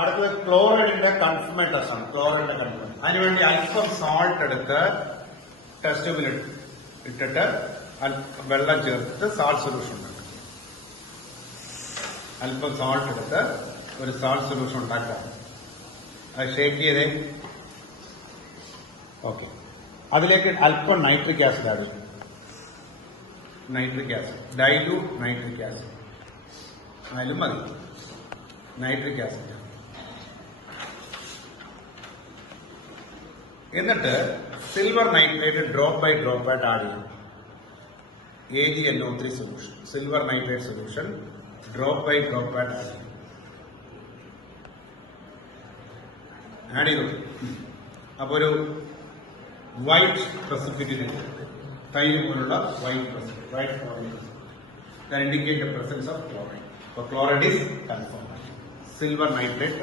അടുത്തത് ക്ലോറൈഡിന്റെ confirmation test ആണ്. ക്ലോറൈഡിന്റെ confirmation അതിനുവേണ്ടി അല്പം സോൾട്ട് എടുത്ത് ടെസ്റ്റ് ട്യൂബിൽ ഇട്ടിട്ട് വെള്ളം ചേർത്തിട്ട് സാൾട്ട് സൊല്യൂഷൻ ഉണ്ടാക്കുക. അല്പം സോൾട്ട് എടുത്ത് ഒരു സാൾട്ട് സൊല്യൂഷൻ ഉണ്ടാക്കുക. അത് ഷേക്ക് ചെയ്തേ. ഓക്കെ, അതിലേക്ക് അല്പം നൈട്രിക് ആസിഡ് ആഡ് ചെയ്യും. Nitric acid, dilute nitric acid അതിലും മതി. നൈട്രിക് ആസിഡ് എന്നിട്ട് silver nitrate drop by drop ആയിട്ട് ആഡ് ചെയ്യും. AgNO3 solution, silver nitrate solution drop by drop ആയിട്ട് ആഡ് ചെയ്യും. ആഡ് ചെയ്തു. അപ്പൊ ഒരു വൈറ്റ് പ്രസിപ്പിറ്റിന് തൈര് പോലുള്ള white that indicate the presence of chloride. So chloride is confirmed. Silver nitrate.